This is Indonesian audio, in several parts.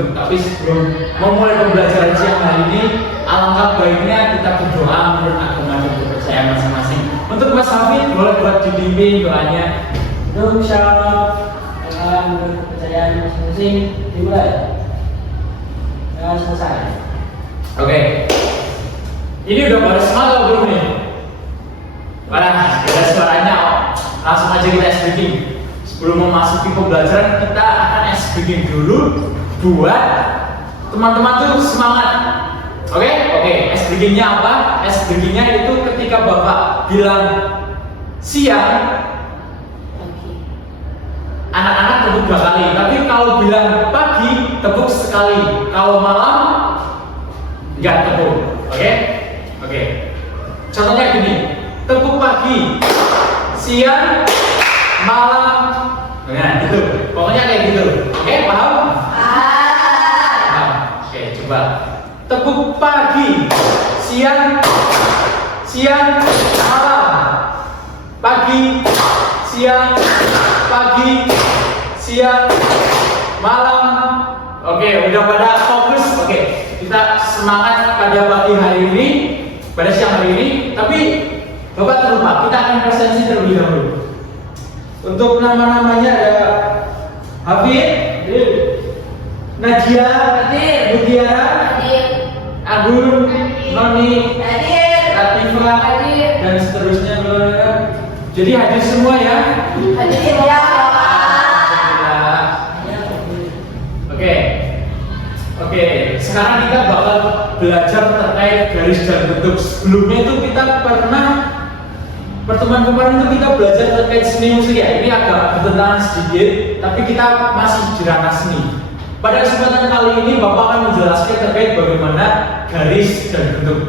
bentuk. Tapi sebelum memulai pembelajaran siang hari ini, alangkah baiknya kita berdoa menurut agama dan kepercayaan masing-masing. Untuk Mas Hafid, boleh buat dibimbing doanya. Insyaallah menurut kepercayaan masing-masing dimulai. Selesai. Oke. Ini udah pada semangat belum nih? Mana? Ada suaranya. Langsung aja kita speaking. Sebelum memasuki pembelajaran, kita akan speaking dulu buat teman-teman tuh semangat. Oke. Speakingnya apa? Speakingnya itu ketika Bapak bilang siang, anak-anak tepuk 2 kali. Tapi kalau bilang pagi, tepuk sekali. Kalau malam, enggak tepuk. Oke. Contohnya gini, tepuk pagi, siang, malam. Nah, gitu. Pokoknya kayak gitu. Oke, paham? Paham. Oke, coba. Tepuk pagi, siang, malam. Pagi, siang, malam. Oke, udah pada fokus. Oke, kita semangat pada pagi hari ini, pada siang hari ini. Tapi Bapak terlupa, kita akan presensi terlebih dahulu. Untuk nama-namanya ada Hafid, Najia, Mutiara, Agun, Noni, Latifah, dan seterusnya. Jadi hadir semua ya. Oke, sekarang kita bakal belajar terkait garis dan bentuk. Sebelumnya itu kita pernah pertemuan kemarin itu kita belajar terkait seni musik ya. Ini agak bertentangan sedikit, tapi kita masih di ranah seni. Pada kesempatan kali ini Bapak akan menjelaskan terkait bagaimana garis dan bentuk.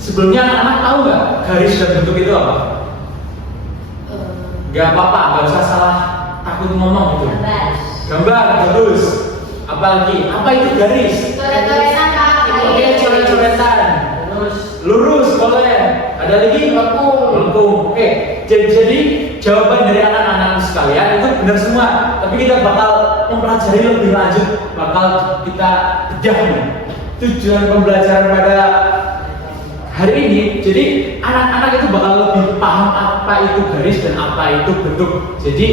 Sebelumnya anak-anak tahu nggak garis dan bentuk itu apa? Gak apa-apa, nggak usah salah takut ngomong gitu. Gambar, bagus. Apalagi, apa itu garis? Coret-coretan Kak. Oke, coret-coretan. Lurus boleh. Ada lagi? Lengkung. Oke, jadi jawaban dari anak-anak sekalian itu benar semua. Tapi kita bakal mempelajari lebih lanjut, bakal kita bedah nih. Tujuan pembelajaran pada hari ini, jadi anak-anak itu bakal lebih paham apa itu garis dan apa itu bentuk. Jadi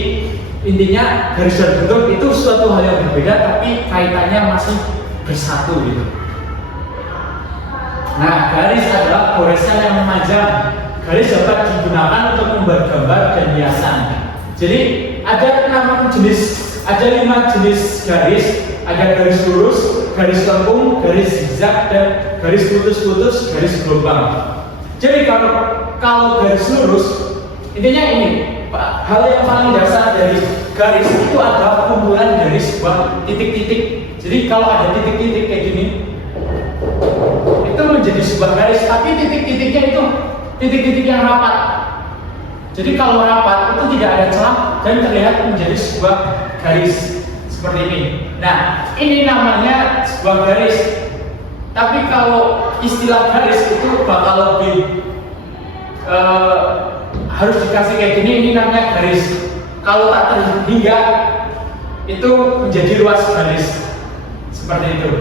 intinya garis dan bentuk itu suatu hal yang berbeda, tapi kaitannya masih bersatu gitu. Nah, garis adalah goresan yang memanjang. Garis dapat digunakan untuk membuat gambar dan hiasan. Jadi ada 5 jenis garis. Ada garis lurus, garis lengkung, garis zigzag, dan garis putus-putus, garis gelombang. Jadi kalau garis lurus, intinya ini, Pak, hal yang paling dasar dari garis itu adalah kumpulan dari sebuah titik-titik. Jadi kalau ada titik-titik kayak gini, itu menjadi sebuah garis, tapi titik-titiknya itu titik-titik yang rapat. Jadi kalau rapat itu tidak ada celah dan terlihat menjadi sebuah garis seperti ini. Nah, ini namanya sebuah garis. Tapi kalau istilah garis itu bakal lebih harus dikasih kayak gini, ini namanya garis. Kalau tak terhingga itu menjadi ruas garis seperti itu.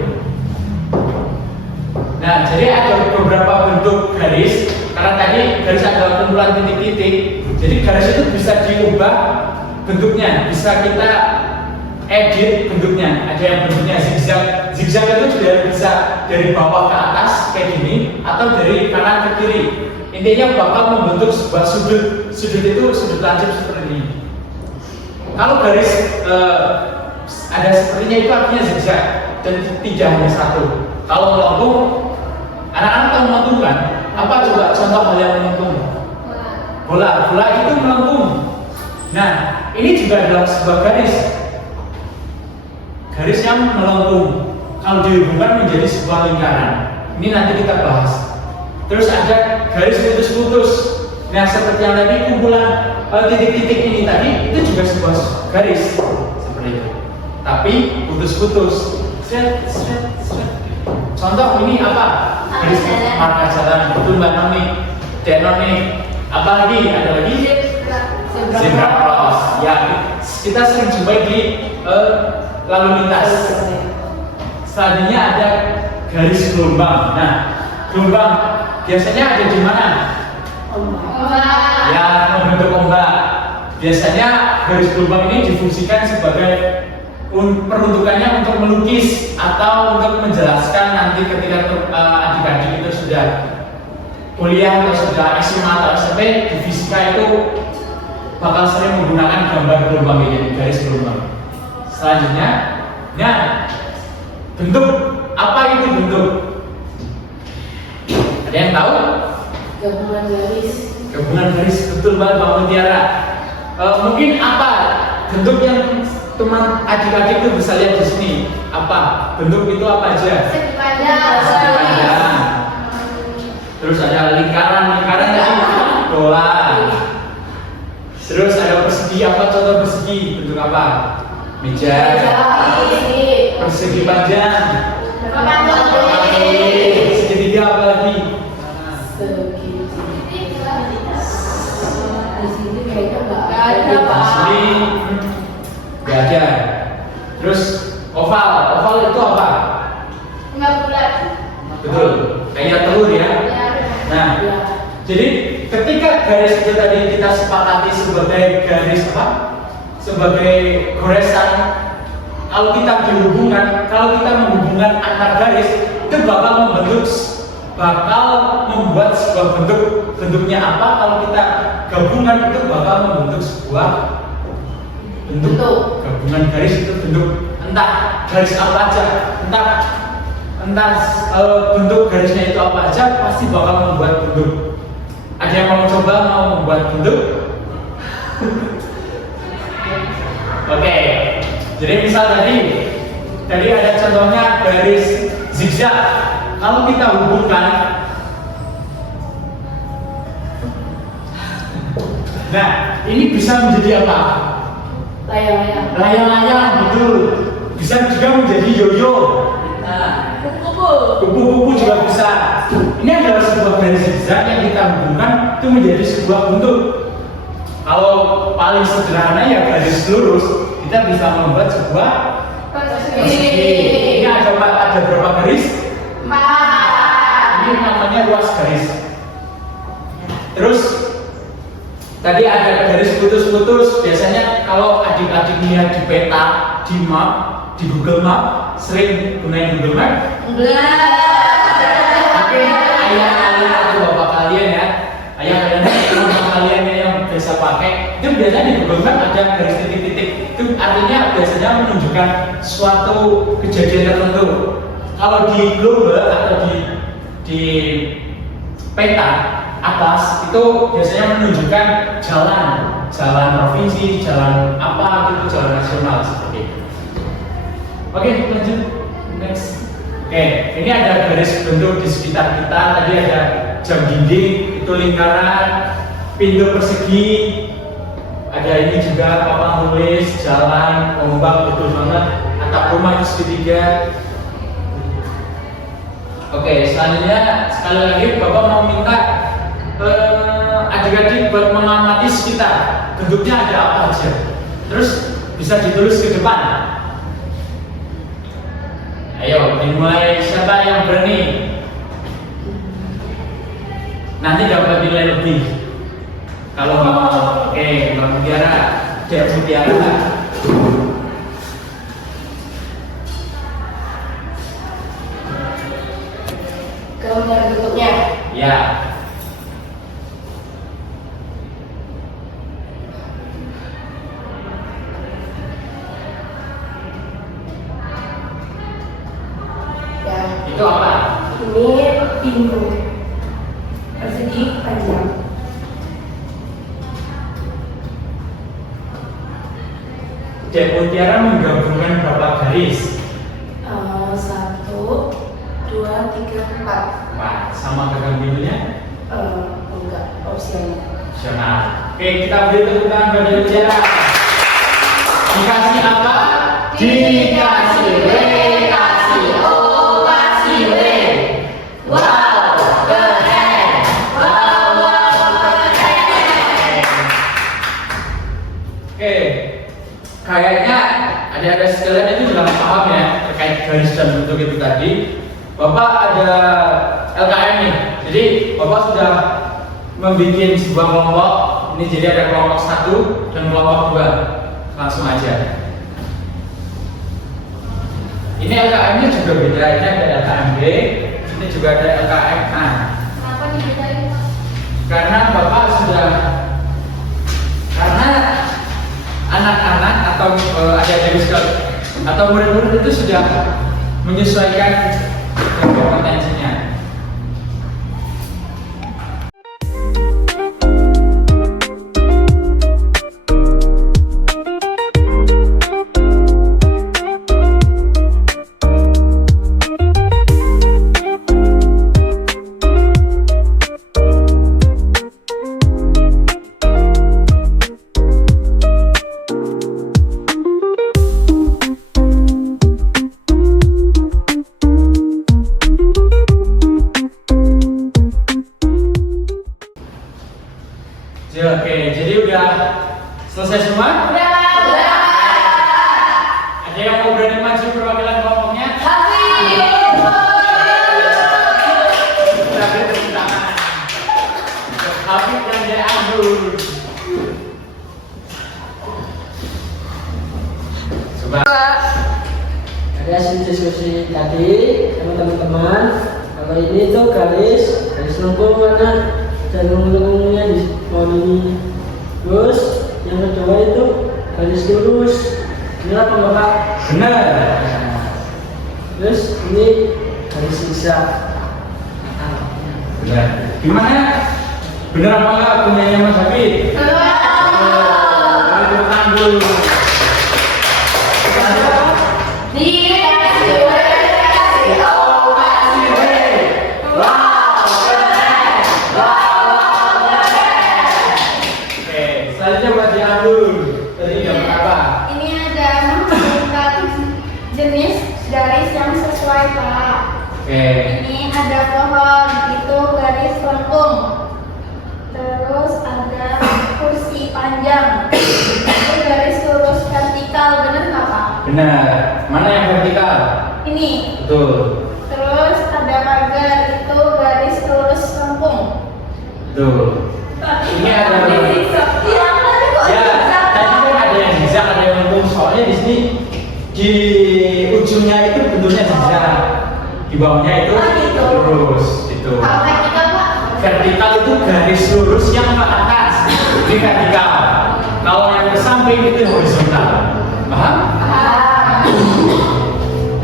Nah, jadi ada beberapa bentuk garis. Karena tadi garis adalah kumpulan titik-titik. Jadi garis itu bisa diubah bentuknya, bisa kita edit bentuknya. Ada yang bentuknya zigzag. Zigzag itu bisa dari bawah ke atas kayak gini, atau dari kanan ke kiri. Intinya bakal membentuk sebuah sudut. Sudut itu sudut lancip seperti ini. Kalau garis ada sepertinya itu artinya zigzag dan tidak hanya satu. Kalau melengkung, anak-anak tahu melengkung kan? Apa coba contoh hal yang melengkung? Bola itu melengkung. Nah, ini juga adalah sebuah garis. Garis yang melengkung. Kalau dihubungkan menjadi sebuah lingkaran. Ini nanti kita bahas. Terus ada garis putus-putus. Nah, seperti yang tadi kumpulan titik-titik ini tadi itu juga sebuah garis seperti itu. Tapi putus-putus. Contoh ini apa? Garis marka jalan. Betul Mbak Noni. Denoni. Apa lagi? Ada lagi? Zebra cross. Ya, kita sering jumpai di lalu lintas. Selanjutnya ada garis gelombang. Nah, gelombang biasanya ada di mana? Ya, membentuk ombak. Biasanya garis gelombang ini difungsikan sebagai peruntukannya untuk melukis atau untuk menjelaskan nanti ketika adik-adik itu sudah kuliah atau sudah SMA atau SMP di fisika itu bakal sering menggunakan gambar gelombang ini, garis gelombang. Selanjutnya, nah, bentuk apa itu bentuk? Ada yang tahu? Gabungan garis. Gabungan garis, betul banget Mbak Mutiara. Mungkin apa bentuk yang teman adik-adik itu bisa lihat di sini? Apa bentuk itu apa aja? Segi panjang. Terus ada lingkaran tadi bola. Terus ada persegi, apa contoh persegi? Bentuk apa? Meja. Persegi panjang. Segitiga apa lagi? Di sini kayaknya nggak ada, Pak. Di sini nggak ada. Terus oval itu apa? nggak bulat. Betul, kayak telur ya. Nah, jadi ketika garis itu tadi kita sepakati sebagai garis apa? Sebagai goresan. Kalau kita menghubungkan antar garis, itu bakal membuat sebuah bentuknya apa? Kalau kita gabungan itu bakal membentuk sebuah bentuk. Gabungan garis itu bentuk entah garis apa aja, entah bentuk garisnya itu apa aja, pasti bakal membuat bentuk. Ada yang mau coba membuat bentuk? Oke, jadi misal tadi ada contohnya garis zigzag. Kalau kita hubungkan, nah ini bisa menjadi apa? Layang-layang, betul. Bisa juga menjadi yoyo. Kupu-kupu juga bisa. Ini adalah sebuah garis zigzag yang kita hubungkan itu menjadi sebuah bentuk. Kalau paling sederhana ya garis lurus, kita bisa membuat sebuah persegi. Ini ada berapa garis? 4. Ini namanya ruas garis. Terus tadi ada garis putus-putus. Biasanya kalau adik-adik lihat di peta, di map, di Google Map, sering gunain Google Map. Mungkin ayah atau bapak kalian ya, bapak kalian yang biasa pakai, itu biasanya di Google Map ada garis titik-titik. Itu artinya biasanya menunjukkan suatu kejadian tertentu. Kalau di global atau di peta atas itu biasanya menunjukkan jalan provinsi, jalan apa gitu, jalan nasional seperti itu. Oke, lanjut next. Oke, ini ada garis bentuk di sekitar kita. Tadi ada jam dinding, itu lingkaran, pintu persegi, ada ini juga papan tulis, jalan, ombak, betul banget, atap rumah itu segitiga. Oke, selanjutnya sekali lagi Bapak mau minta adik-adik buat mengamati sekitar, bentuknya ada apa aja. Terus bisa ditulis ke depan. Ayo, dimulai siapa yang berani? Nanti dapat nilai lebih. Kalau oke, Mbak Mutiara, Dek Mutiara. Gambar bentuknya. Ya. Itu apa? Ini pintu persegi panjang. Dek Mutiara menggabungkan berapa garis? 1, 2, 3, 4. Wah, sama gagang pintunya? Enggak, opsional. Opsional. Oke, kita beri tepuk tangan pada Mutiara. Dikasih apa? Dikasih W, kasih O, kasih W. Wow, keren. Wow, keren. Oke, kayaknya ada sekalian itu juga garis dan bentuk itu tadi, Bapak ada LKM nih. Jadi Bapak sudah membuat sebuah kelompok. Ini jadi ada kelompok 1 dan kelompok 2. Langsung aja. Ini LKM-nya juga beda. Ini ada LKM B, ini juga ada LKM A. Kenapa dibedain, Pak? Karena Bapak sudah, karena anak-anak atau adik-adik sekalian atau murid-murid itu sudah menyesuaikan kompetensinya. Oke, jadi udah selesai semua? Udah. Ada yang mau berani maju perwakilan kelompoknya? Kita beri tepuk tangan. Habib dan Dek Abdul. Coba. Dari hasil diskusi tadi sama teman-teman, kalau ini tuh garis lengkung mana dan lengkungnya di bawah ini. Terus yang kedua itu garis lurus. Ini apa Bapak? Benar. Terus ini garis zigzag. Benar. Gimana? Benar apa enggak punyanya Mas Habib? Mari tepuk tangan dulu. Selanjutnya buat Dek Abdul. Tadi jam berapa? Ini ada menentukan jenis garis yang sesuai, Pak. Oke. Ini ada pohon, itu garis lengkung. Terus ada kursi panjang, itu garis lurus vertikal, bener nggak, Pak? Benar. Mana yang vertikal? Ini. Betul. Terus ada pagar, itu garis lurus lengkung. Betul. Ini ada. Ya, tadi kan ada yang zigzag, ada yang lengkung. Soalnya di sini di ujungnya itu bentuknya zigzag, di bawahnya itu lurus. Itu. Kalau vertikal, Pak? Vertikal itu garis lurus yang ke atas. Ini vertikal. Kalau yang ke samping itu horizontal. Paham?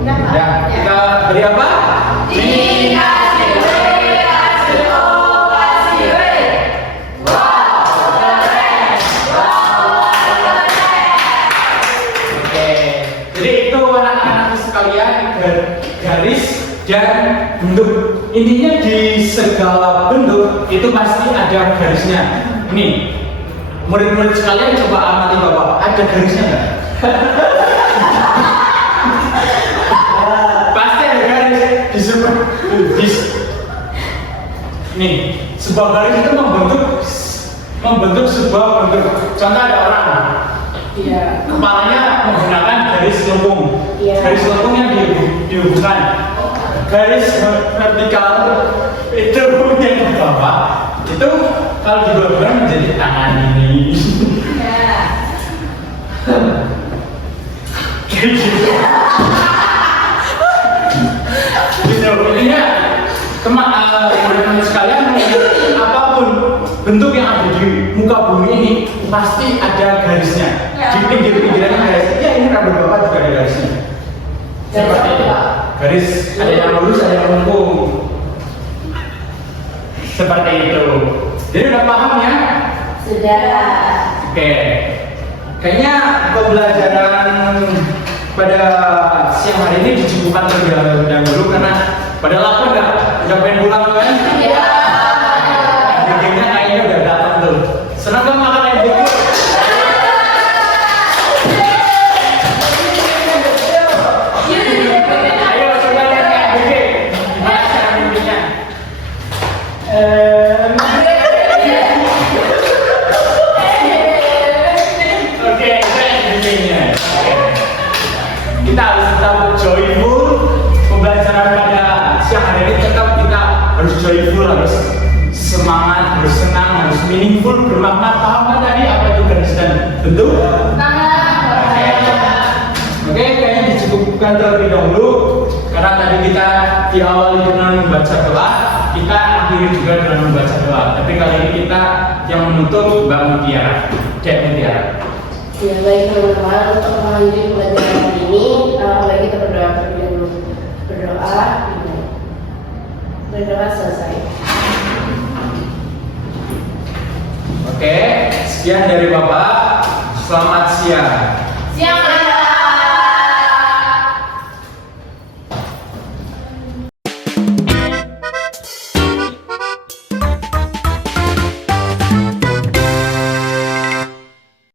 Udah, Pak? Ya, kita beri apa? Jadi itu anak-anak sekalian, garis dan bentuk. Intinya di segala bentuk itu pasti ada garisnya. Ini murid-murid sekalian coba amati Bapak, ada garisnya nggak? Pasti ada garis di nih, sebuah garis itu membentuk sebuah bentuk. Contoh ada orang, Iya. kepalanya menggunakan garis lengkung. Iya. Garis lengkung yang dihubungkan. Garis vertikal itu yang ke bawah. Itu kalau dihubungkan menjadi tangan ini. Ya. Kayak gitu. Gitu. Intinya teman-teman sekalian, apapun bentuk yang ada di muka bumi ini pasti ada garisnya. Ya. Di pinggir-pinggirannya garis. Ya ini rambut Bapak juga ada garisnya. Seperti itu. Garis ada yang lurus, ada yang lengkung. Seperti itu. Jadi udah paham ya? Sudah. Oke. Kayaknya pembelajaran pada siang hari ini dicukupkan terlebih dahulu karena pada lapar nggak? Udah pengen pulang kan? Iya. Bikinnya kayaknya udah datang tuh. Senang kan makan ayam bikin? Ayo coba lihat ayam bikin. Gimana cara bikinnya? Oke, itu ayam bikinnya. Kita harus tetap joyful simbol bermakna paham kan tadi apa itu garis dan bentuk? Oke, kayaknya dicukupkan terlebih dahulu karena tadi kita diawali dengan membaca doa, kita akhiri juga dengan membaca doa. Tapi kali ini kita yang menutup Mbak Mutiara, Cek Mutiara. Ya baik teman-teman, untuk mengakhiri pelajaran hari ini, mari kita berdoa terlebih dahulu. Berdoa selesai. Oke, sekian dari Bapak. Selamat siang. Siang.